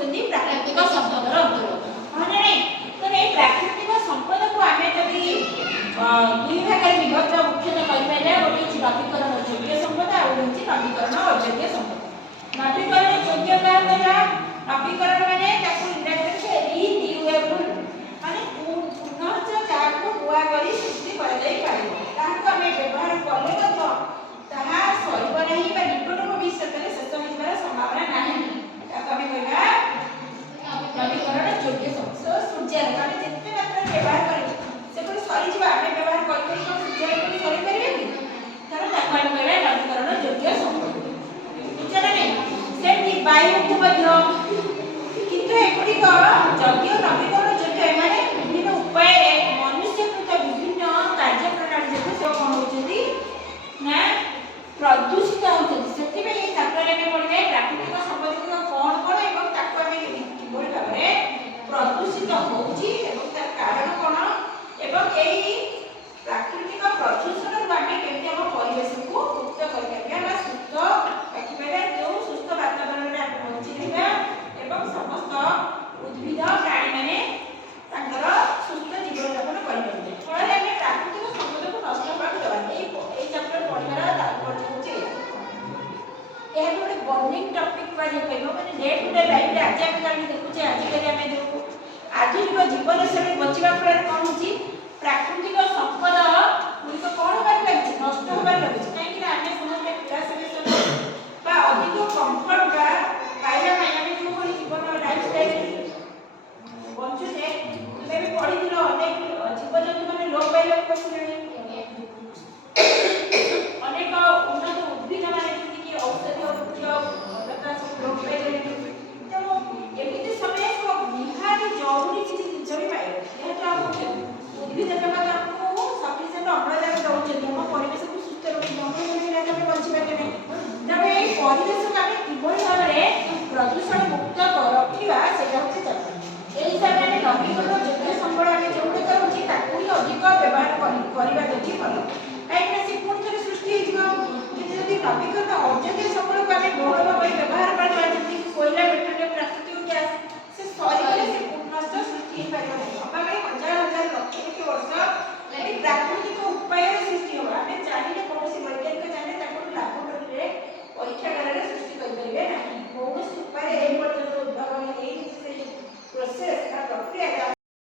होचंदी प्राकृतिक संपदर अंतर्गत माने नै तो ए प्राकृतिक संपद को आमे जदी दुई भाग विभक्त मुख्यतः कहि पाइले गोटे छि नवीकरण योग्य संपद आ गोटे छि नवीकरण अयोग्य संपद नवीकरण योग्य का होला नवीकरण माने ताकू इंग्लिश रे रिन्यूएबल माने पुनः जाको हुआ करी सृष्टि करा जाई पारिबो ताको आमे व्यवहार करले तो ताहा सरिब नाही बा निकट भविष्य रे शेष होइबार संभावना नाही ताको आमे कहबा नवीकरण योग्य संपद सूर्य माने जेते मात्रा व्यवहार करी से को सरी जिबा आमे व्यवहार करि को सूर्य को सरी परिबे कि तार ताको आमे कहबा नवीकरण योग्य संपद बुझला नै सेमि वायु को मध्य किंतु एकुडी को योग्य नवीकरण योग्य माने विभिन्न उपाय रे मनुष्य कृत विभिन्न कार्य प्रणाली देखो से कोन होचंदी ना प्रदूषित होचंदी सेति में ये चैप्टर में पढले प्राकृतिक संपद को कोन कोन एवं ताको आमे किबोल भाबरे प्रदूषित होउची एवं तार कारण कोन एवं एही प्राकृतिक प्रदूषण रो आमे केमि हम परिवेश को मुक्त करि पाबे बा सुस्थ रखिबे जो सुस्थ वातावरण रे आपण बंची रहबा एवं समस्त उद्भिद प्राणी माने तांकर सुस्थ जीवन यापन करि पाबे फଳରେ ଆମେ ପ୍ରାକୃତିକ ସମ୍ପଦକୁ ନଷ୍ଟ ହେବାକୁ ଦେବାନି ଏଇ ଚैप्टर ପଢିବାର ତାତ୍ପର୍ଯ୍ୟ ହେଉଛି ଏହା ଗୋଟେ ବର୍ନିଂ ଟପିକ୍ ପାଇଁ କହିବ ମାନେ ଡେ ଟୁ ଡେ ଲାଇଫ ରେ ଆଜି ଆମେ କାଲି ଦେଖୁଛେ ଆଜିକାଲି ଆମେ ଯୋଉ ଆଧୁନିକ ଜୀବନ ଶୈଳୀ ବଞ୍ଚିବା ଫଳରେ କ'ଣ ହେଉଛି ପ୍ରାକୃତିକ ସମ୍ପଦ ଗୁଡ଼ିକ କ'ଣ ହେବାରେ ଲାଗିଛି ନଷ୍ଟ ହେବାରେ ଲାଗିଛି କାହିଁକି ନା ଆମେ ସମସ୍ତେ କ୍ଲାସ୍ ବା ଅଧିକ କମ୍ଫର୍ଟ ବା ପାଇବା ପାଇଁ ଆମେ ଯେଉଁଭଳି ଜୀବନ ଲାଇଫ ଷ୍ଟାଇଲ ବଞ୍ଚୁଛେ ତୁମେ ବି ପଢ଼ିଥିଲ ଅନେକ ଜୀବଜନ୍ତୁ ମାନେ ଲୋପ ପାଇବାକୁ ବସିଲେଣି